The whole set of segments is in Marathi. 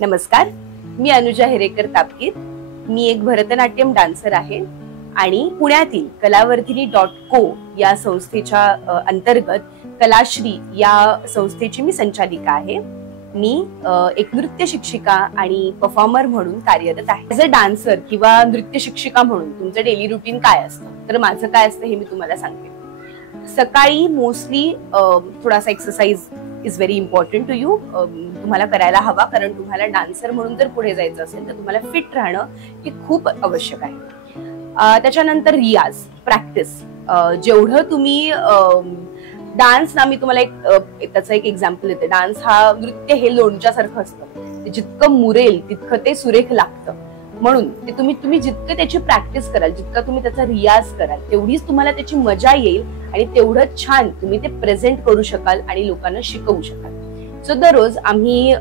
नमस्कार, मी अनुजा हेरेकर तापकीर. मी एक भरतनाट्यम डान्सर आहे आणि पुण्यातील कलावर्धिनी.co या संस्थेच्या अंतर्गत कलाश्री या संस्थेची मी संचालिका आहे. मी एक नृत्य शिक्षिका आणि परफॉर्मर म्हणून कार्यरत आहे. ॲज अ डान्सर किंवा नृत्य शिक्षिका म्हणून तुमचं डेली रुटीन काय असतं, तर माझं काय असतं हे मी तुम्हाला सांगते. सकाळी मोस्टली थोडासा exercise is very important to you. तुम्हाला करायला हवा, कारण तुम्हाला डान्सर म्हणून जर पुढे जायचं असेल तर तुम्हाला फिट राहणं हे खूप आवश्यक आहे. त्याच्यानंतर रियाज, प्रॅक्टिस. जेवढं तुम्ही डान्स ना, मी तुम्हाला त्याचं एक एक्झाम्पल देते. डान्स हा नृत्य हे लोणच्यासारखं असतं. ते जितकं मुरेल तितकं ते सुरेख लागतं. म्हणून ते तुम्ही जितकं त्याची प्रॅक्टिस कराल, जितका तुम्ही त्याचा रियाज कराल, तेवढीच तुम्हाला त्याची मजा येईल आणि तेवढं छान तुम्ही ते प्रेझेंट करू शकाल आणि लोकांना शिकवू शकाल. सो दररोज आम्ही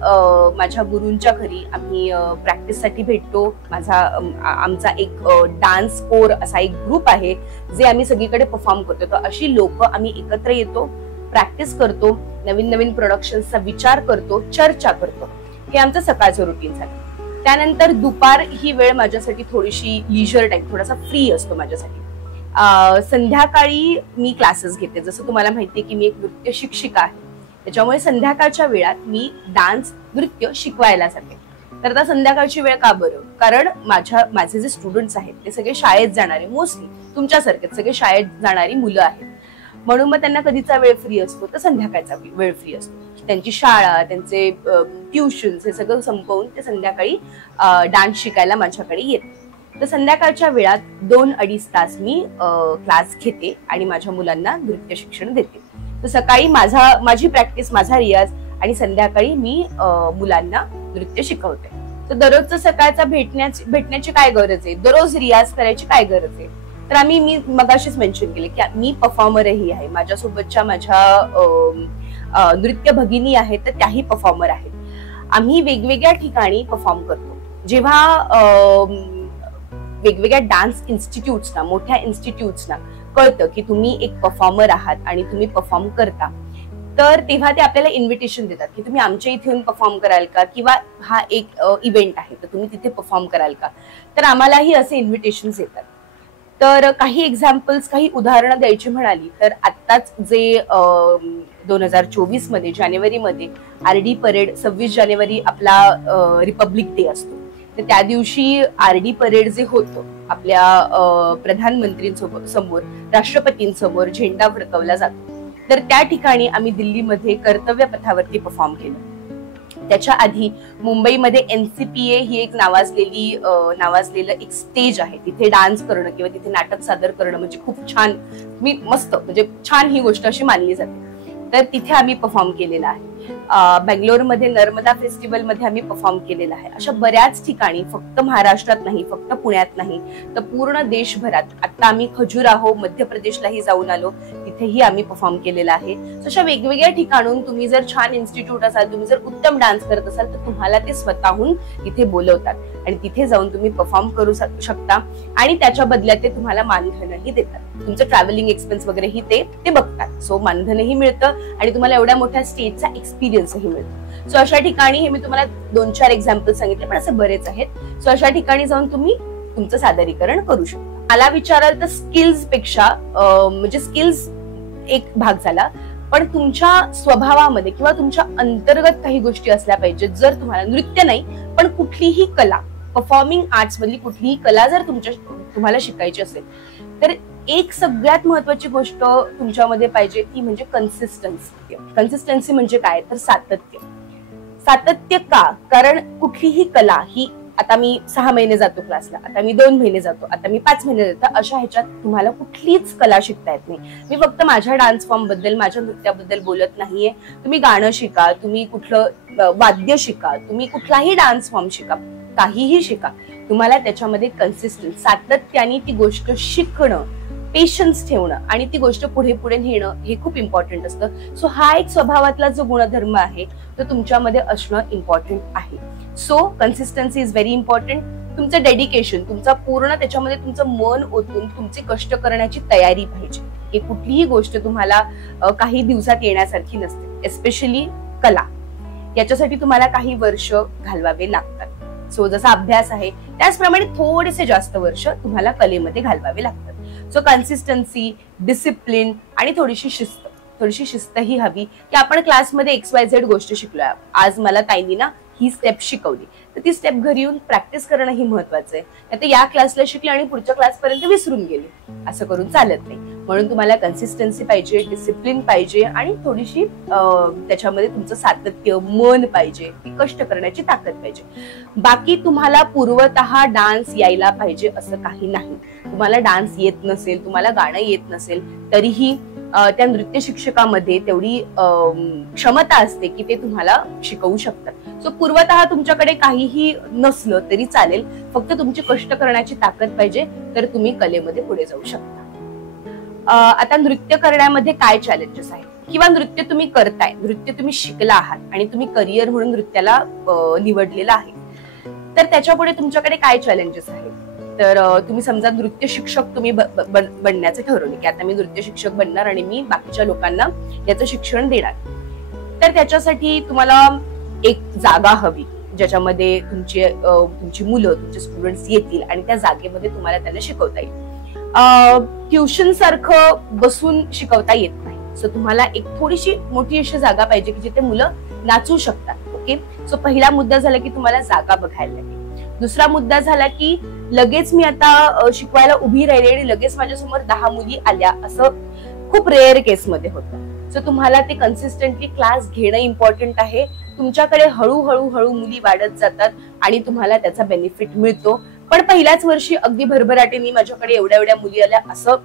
माझ्या गुरूंच्या घरी आम्ही प्रॅक्टिससाठी भेटतो. आमचा एक डान्स कोर असा एक ग्रुप आहे जे आम्ही सगळीकडे परफॉर्म करतो. तर अशी लोक आम्ही एकत्र येतो, प्रॅक्टिस करतो, नवीन नवीन प्रोडक्शन्सचा विचार करतो, चर्चा करतो. हे आमचं सकाळचं रुटीन झालं. त्यानंतर दुपार ही वेळ माझ्यासाठी थोडीशी लिजर टाईप, थोडासा फ्री असतो माझ्यासाठी. संध्याकाळी मी क्लासेस घेते. जसं तुम्हाला माहितीये की मी एक नृत्य शिक्षिका आहे, त्याच्यामुळे संध्याकाळच्या वेळात मी डान्स नृत्य शिकवायला जाते. तर आता संध्याकाळची वेळ का बरं? कारण माझे जे स्टुडंट्स आहेत ते सगळे शाळेत जाणारे, मोस्टली तुमच्यासारखेच सगळे शाळेत जाणारी मुलं आहेत. म्हणून मग त्यांना कधीचा वेळ फ्री असतो, तर संध्याकाळचा वेळ फ्री असतो. त्यांची शाळा, त्यांचे ट्युशन्स हे सगळं संपवून ते संध्याकाळी डान्स शिकायला माझ्याकडे येते. तर संध्याकाळच्या वेळात 2-2.5 तास मी क्लास घेते आणि माझ्या मुलांना नृत्य शिक्षण देते. तर सकाळी माझी प्रॅक्टिस, माझा रियाज, आणि संध्याकाळी मी मुलांना नृत्य शिकवते. तर दररोजचं सकाळचा भेटण्याची काय गरज आहे? दररोज रियाज करायची काय गरज आहे? तर मी मगाशीच मेन्शन केले की मी परफॉर्मरही आहे. माझ्यासोबतच्या माझ्या नृत्य भगिनी आहेत, तर त्याही परफॉर्मर आहेत. आम्ही वेगवेगळ्या ठिकाणी परफॉर्म करतो. जेव्हा वेगवेगळ्या डान्स इन्स्टिट्यूट्सना, मोठ्या इन्स्टिट्यूट्सना कळतं की तुम्ही एक परफॉर्मर आहात आणि तुम्ही परफॉर्म करता, तर तेव्हा ते आपल्याला इन्व्हिटेशन देतात की तुम्ही आमच्या इथे येऊन परफॉर्म कराल का, किंवा हा एक इव्हेंट आहे तर तुम्ही तिथे परफॉर्म कराल का. तर आम्हालाही असे इन्व्हिटेशन्स येतात. तर काही एक्झाम्पल्स, काही उदाहरणं द्यायची म्हणाली तर आत्ताच जे 2024 मध्ये जानेवारीमध्ये RD परेड, 26 जानेवारी आपला रिपब्लिक डे असतो. तर त्या दिवशी RD परेड जे होतं, आपल्या प्रधानमंत्रींसमोर, राष्ट्रपतींसमोर झेंडा फडकवला जातो. तर त्या ठिकाणी आम्ही दिल्लीमध्ये कर्तव्य पथावरती परफॉर्म केलं. त्याच्या आधी मुंबईमध्ये NCPA ही एक नावाजलेलं एक स्टेज आहे. तिथे डान्स करणं किंवा तिथे नाटक सादर करणं म्हणजे खूप छान, मस्त, म्हणजे छान ही गोष्ट अशी मानली जाते. तर तिथे आम्ही परफॉर्म केलेला आहे. बेंगलोरमध्ये नर्मदा फेस्टिवल मध्ये आम्ही परफॉर्म केलेला आहे. अशा बऱ्याच ठिकाणी, फक्त महाराष्ट्रात नाही, फक्त पुण्यात नाही, तर पूर्ण देशभरात. आता आम्ही खजुराहो, मध्य प्रदेशलाही जाऊन आलो, तिथेही आम्ही परफॉर्म केलेला आहे. अशा वेगवेगळ्या ठिकाणून तुम्ही जर छान इन्स्टिट्यूट असाल, तुम्ही जर उत्तम डान्स करत असाल, तर तुम्हाला ते स्वतःहून इथे बोलवतात आणि तिथे जाऊन तुम्ही परफॉर्म करू शकता आणि त्याच्या बदल्यात ते तुम्हाला मानधनही देतात. तुमचं ट्रॅव्हलिंग एक्सपेन्स वगैरेही ते बघतात. सो मानधनही मिळतं आणि तुम्हाला एवढ्या मोठ्या स्टेजचा एक्सपिरियन्सही मिळतो. सो अशा ठिकाणी, हे मी तुम्हाला 2-4 एक्झाम्पल सांगितले, पण असे बरेच आहेत. सो अशा ठिकाणी जाऊन तुम्ही तुमचं सादरीकरण करू शकता. मला विचाराल तर स्किल्स पेक्षा, म्हणजे स्किल्स एक भाग झाला, पण तुमच्या स्वभावामध्ये किंवा तुमच्या अंतर्गत काही गोष्टी असल्या पाहिजेत. जर तुम्हाला नृत्य नाही पण कुठलीही कला, परफॉर्मिंग आर्ट्स मधली कुठलीही कला जर तुम्हाला शिकायची असेल, तर एक सगळ्यात महत्वाची गोष्ट तुमच्यामध्ये पाहिजे, ती म्हणजे कन्सिस्टन्सी. कन्सिस्टन्सी म्हणजे काय? तर सातत्य. सातत्य का? कारण कुठलीही कला ही, आता मी 6 महिने जातो क्लासला, आता मी 2 महिने जातो, आता मी 5 महिने जातो, अशा ह्याच्यात तुम्हाला कुठलीच कला शिकता येत नाही. मी फक्त माझ्या डान्स फॉर्म बद्दल, माझ्या नृत्याबद्दल बोलत नाहीये. तुम्ही गाणं शिका, तुम्ही कुठलं वाद्य शिका, तुम्ही कुठलाही डान्स फॉर्म शिका, काहीही शिका, तुम्हाला त्याच्यामध्ये कन्सिस्टन्स, सातत्याने ती गोष्ट शिकणं, पेशन्स ठेवणं आणि ती गोष्ट पुढे पुढे नेणं हे खूप इम्पॉर्टंट असतं. सो हा एक स्वभावातला जो गुणधर्म आहे तो तुमच्यामध्ये असणं इम्पॉर्टंट आहे. So consistency is very important. तुमचं डेडिकेशन, तुमचा पूर्ण त्याच्यामध्ये तुमचं मन ओतून तुमचे कष्ट करण्याची तयारी पाहिजे. की कुठलीही गोष्ट तुम्हाला काही दिवसात येण्यासारखी नसते, एस्पेशली कला. याच्यासाठी तुम्हाला काही वर्ष घालवावे लागतात. सो जसा अभ्यास आहे त्याचप्रमाणे थोडेसे जास्त वर्ष तुम्हाला कलेमध्ये घालवावे लागतात. सो कन्सिस्टन्सी, डिसिप्लिन आणि थोडीशी शिस्त ही हवी की आपण क्लासमध्ये XYZ गोष्ट शिकलोय, आज मला ताईंनी ना ही स्टेप शिकवली, तर ती स्टेप घरी येऊन प्रॅक्टिस करणं ही महत्वाचं आहे. आता या क्लासला शिकली आणि पुढच्या क्लासपर्यंत विसरून गेली, असं करून चालत नाही. म्हणून तुम्हाला कन्सिस्टन्सी पाहिजे, डिसिप्लिन पाहिजे आणि थोडीशी त्याच्यामध्ये तुमचं सातत्य, मन पाहिजे, ती कष्ट करण्याची ताकद पाहिजे. बाकी तुम्हाला पूर्वतः डान्स यायला पाहिजे असं काही नाही. तुम्हाला डान्स येत नसेल, तुम्हाला गाणं येत नसेल, तरीही त्या नृत्य शिक्षकामध्ये तेवढी क्षमता असते की ते तुम्हाला शिकवू शकतात. सो पूर्वतः तुमच्याकडे काहीही नसलं तरी चालेल, फक्त तुमची कष्ट करण्याची ताकद पाहिजे, तर तुम्ही कलेमध्ये पुढे जाऊ शकता. आता नृत्य करण्यामध्ये काय चॅलेंजेस आहेत, किंवा नृत्य तुम्ही करताय, नृत्य तुम्ही शिकला आहात आणि तुम्ही करिअर म्हणून नृत्याला निवडलेलं आहे, तर त्याच्यापुढे तुमच्याकडे काय चॅलेंजेस आहेत. तर तुम्ही समजा नृत्य शिक्षक तुम्ही बनण्याचं ठरवले की आता मी नृत्य शिक्षक बनणार आणि मी बाकीच्या लोकांना याचं शिक्षण देणार, तर त्याच्यासाठी तुम्हाला एक जागा हवी ज्याच्यामध्ये तुमची मुलं, तुमचे स्टुडंट्स येतील आणि त्या जागेमध्ये तुम्हाला त्यांना शिकवता येईल. ट्युशन सारखं बसून शिकवता येत नाही. सो तुम्हाला एक थोडीशी मोठी अशी जागा पाहिजे की जिथे मुलं नाचू शकतात. ओके, सो पहिला मुद्दा झाला की तुम्हाला जागा बघायला लागेल. दुसरा मुद्दा झाला की लगेच मी आता शिकवायला उभी राहिली आणि लगेच माझ्यासमोर 10 मुली आल्या, असं खूप रेअर केसमध्ये होतं. सो तुम्हाला ते कन्सिस्टंटली क्लास घेणं इम्पॉर्टंट आहे. तुमच्याकडे हळूहळू मुली वाढत जातात आणि तुम्हाला त्याचा बेनिफिट मिळतो. पण पहिल्याच वर्षी अगदी भरभराटीने माझ्याकडे एवढ्या मुली आल्या असं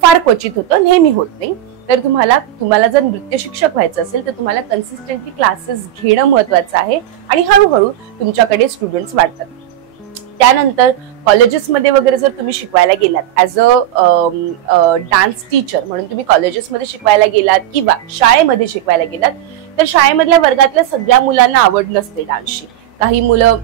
फार क्वचित होतं, नेहमी होत नाही. तर तुम्हाला जर नृत्य शिक्षक व्हायचं असेल तर तुम्हाला कन्सिस्टंटली क्लासेस घेणं महत्वाचं आहे आणि हळूहळू तुमच्याकडे स्टुडंट्स वाढतात. त्यानंतर कॉलेजेसमध्ये वगैरे जर तुम्ही शिकवायला गेलात ऍज अ डान्स टीचर म्हणून तुम्ही कॉलेजेसमध्ये शिकवायला गेलात किंवा शाळेमध्ये शिकवायला गेलात, तर शाळेमधल्या वर्गातल्या सगळ्या मुलांना आवड नसते डान्सची. काही मुलं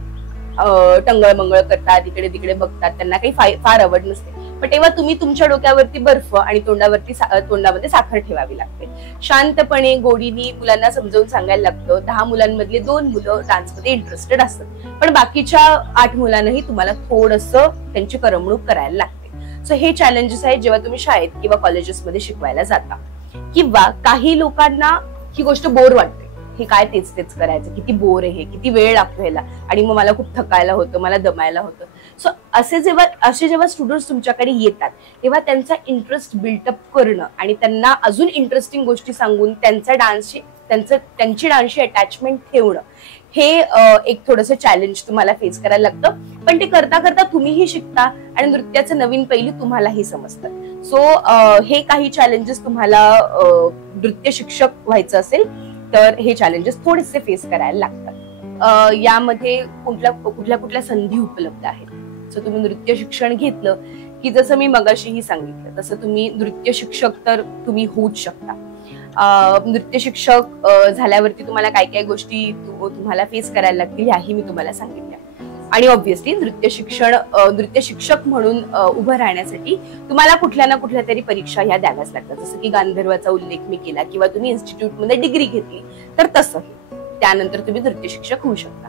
टंगळमंगळ करतात, इकडे तिकडे बघतात, त्यांना काही फार आवड नसते. पण तेव्हा तुम्ही तुमच्या डोक्यावरती बर्फ आणि तोंडामध्ये साखर ठेवावी लागते. शांतपणे गोडीने मुलांना समजावून सांगायला लागतं. 10 मुलांमधले 2 मुलं डान्समध्ये इंटरेस्टेड असतात, पण बाकीच्या 8 मुलांनाही तुम्हाला थोडंसं त्यांची करमणूक करायला लागते. सो हे चॅलेंजेस आहेत जेव्हा तुम्ही शाळेत किंवा कॉलेजेसमध्ये शिकवायला जाता. किंवा काही लोकांना ही गोष्ट बोर वाटते, हे काय तेच करायचं, किती बोर आहे, किती वेळ लागतो ह्याला, आणि मग मला खूप थकायला होतं, मला दमायला होतं. सो असे जेव्हा स्टुडंट्स तुमच्याकडे येतात तेव्हा त्यांचा इंटरेस्ट बिल्टअप करणं आणि त्यांना अजून इंटरेस्टिंग गोष्टी सांगून त्यांची डान्सची अटॅचमेंट ठेवणं, हे एक थोडंसं चॅलेंज तुम्हाला फेस करायला लागतं. पण ते करता करता तुम्हीही शिकता आणि नृत्याचं नवीन पैलू तुम्हालाही समजतात. सो हे काही चॅलेंजेस तुम्हाला नृत्य शिक्षक व्हायचं असेल तर हे चॅलेंजेस थोडेसे फेस करायला लागतात. यामध्ये कुठल्या संधी उपलब्ध आहेत. सो तुम्ही नृत्य शिक्षण घेतलं की जसं मी मगाशीही सांगितलं तसं तुम्ही नृत्य शिक्षक तर तुम्ही होऊच शकता. नृत्य शिक्षक झाल्यावरती तुम्हाला काय काय गोष्टी तुम्हाला फेस करायला लागतील ह्याही मी तुम्हाला सांगितल्या. आणि ऑब्व्हियसली नृत्य शिक्षक म्हणून उभं राहण्यासाठी तुम्हाला कुठल्या ना कुठल्या तरी परीक्षा ह्या द्याव्याच लागतात. जसं की गांधर्वाचा उल्लेख मी केला, किंवा तुम्ही इन्स्टिट्यूटमध्ये डिग्री घेतली तर तसं त्यानंतर तुम्ही नृत्य शिक्षक होऊ शकता.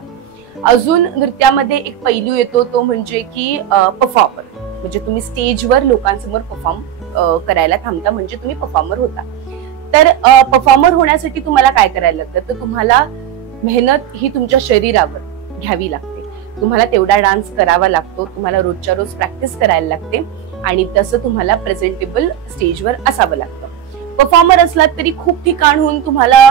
अजून नृत्यामध्ये एक पैलू येतो तो म्हणजे की परफॉर्मर, म्हणजे तुम्ही स्टेजवर लोकांसमोर परफॉर्म करायला थांबता, म्हणजे तुम्ही परफॉर्मर होता. तर परफॉर्मर होण्यासाठी तुम्हाला काय करायला लागतं, तर तुम्हाला मेहनत ही तुमच्या शरीरावर घ्यावी लागते. तुम्हाला तेवढा डान्स करावा लागतो, तुम्हाला रोजच्या रोज प्रॅक्टिस करायला लागते आणि तसं तुम्हाला प्रेझेंटेबल स्टेजवर असावं लागतं. परफॉर्मर असलात तरी खूप ठिकाणहून तुम्हाला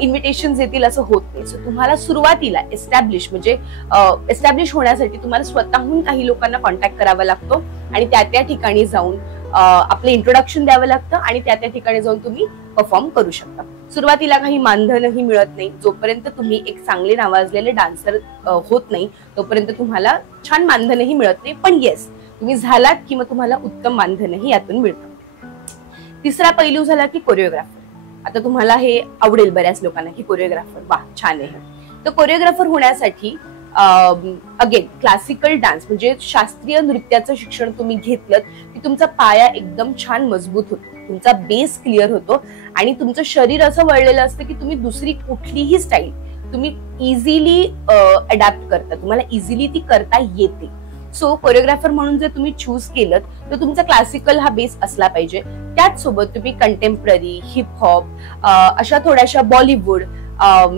इन्व्हिटेशन येतील असं होत नाही. सो तुम्हाला सुरुवातीला एस्टॅब्लिश होण्यासाठी तुम्हाला स्वतःहून काही लोकांना कॉन्टॅक्ट करावा लागतो आणि त्या ठिकाणी जाऊन आपलं इंट्रोडक्शन द्यावं लागतं आणि त्या ठिकाणी जाऊन तुम्ही परफॉर्म करू शकता. सुरुवातीला काही मानधनही मिळत नाही. जोपर्यंत तुम्ही एक चांगले नावाजलेले डान्सर होत नाही तोपर्यंत तुम्हाला छान मानधनही मिळत नाही. पण येस, तुम्ही झालात की मग तुम्हाला उत्तम मानधनही यातून मिळतं. तिसरा पैलू झाला की कोरिओग्राफर. आता तुम्हाला हे आवडेल बऱ्याच लोकांना की कोरिओग्राफर वा छान आहे. तर कोरिओग्राफर होण्यासाठी अगेन क्लासिकल डान्स म्हणजे शास्त्रीय नृत्याचं शिक्षण तुम्ही घेतलं की तुमचा पाया एकदम छान मजबूत होतो, तुमचा बेस क्लिअर होतो आणि तुमचं शरीर असं वळलेलं असतं की तुम्ही दुसरी कुठलीही स्टाईल तुम्ही इझिली अडॅप्ट करता, तुम्हाला इझिली ती करता येते. सो कोरिओग्राफर म्हणून जर तुम्ही चूज केलं तर तुमचा क्लासिकल हा बेस असला पाहिजे. त्याच सोबत तुम्ही कंटेम्पररी, हिप-हॉप, अशा थोड्याशा बॉलिवूड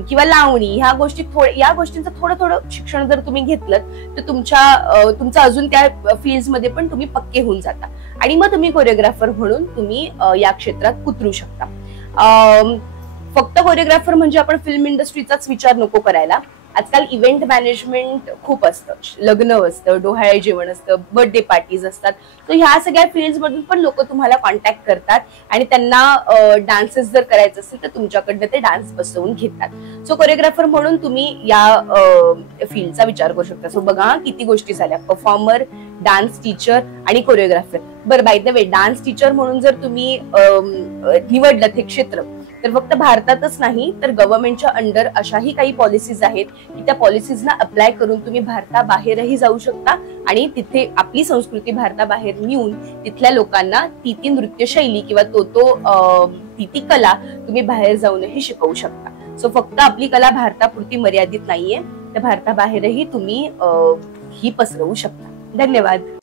किंवा लावणी या गोष्टींचं थोडं शिक्षण जर तुम्ही घेतलं तर तुमचं अजून त्या फील्ड्समध्ये पण तुम्ही पक्के होऊन जाता आणि मग तुम्ही कोरिओग्राफर म्हणून तुम्ही या क्षेत्रात उतरू शकता. फक्त कोरिओग्राफर म्हणजे आपण फिल्म इंडस्ट्रीचाच विचार नको करायला. आजकाल इव्हेंट मॅनेजमेंट खूप असतं, लग्न असतं, डोहाळे जेवण असतं, बर्थडे पार्टीज असतात. तर ह्या सगळ्या फील्ड मधून पण लोक तुम्हाला कॉन्टॅक्ट करतात आणि त्यांना डान्सेस जर करायचं असेल तर तुमच्याकडनं ते डान्स बसवून घेतात. सो कोरिओग्राफर म्हणून तुम्ही या फील्डचा विचार करू शकता. सो बघा किती गोष्टी झाल्या, परफॉर्मर, डान्स टीचर आणि कोरिओग्राफर. बरं, by the way, dance teacher म्हणून जर तुम्ही निवडलं हे क्षेत्र तर फक्त भारतातच नाही तर गव्हर्नमेंटच्या अंडर अशाही काही पॉलिसीज आहेत की त्या पॉलिसीजना अप्लाय करून तुम्ही भारताबाहेरही जाऊ शकता आणि तिथे आपली संस्कृती भारताबाहेर नेऊन तिथल्या लोकांना ती नृत्यशैली किंवा ती कला तुम्ही बाहेर जाऊनही शिकवू शकता. सो फक्त आपली कला भारतापुरती मर्यादित नाहीये, तर भारताबाहेरही तुम्ही ही पसरवू शकता. धन्यवाद.